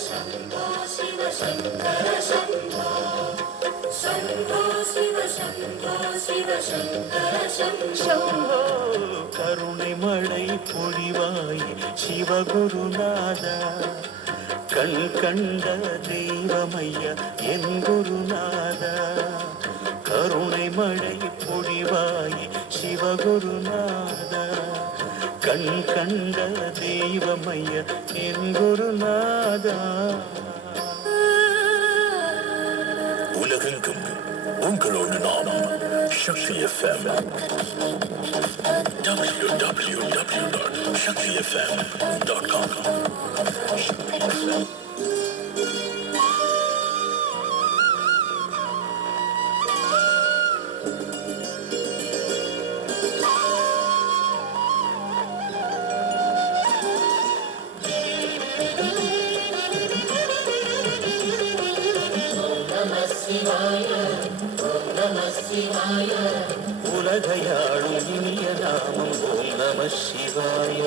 शम्भो शिव शङ्कर शम्भो शम्भो शिव शम्भो शिव शङ्कर शम्भो கருணை மழை பொழிவாய் சிவகுருநாதா கண் கண்ட தெய்வமையா என் குருநாதா கருணை மழை பொழிவாய் சிவகுருநாதா கண் கண்ட தெய்வமையா என் குருநாதா உலகெங்கும் உங்களோடு நாம் சக்தி FM www.shaktifm.com உலகையாளும் இனிய நாமம் ஓம் நம சிவாய.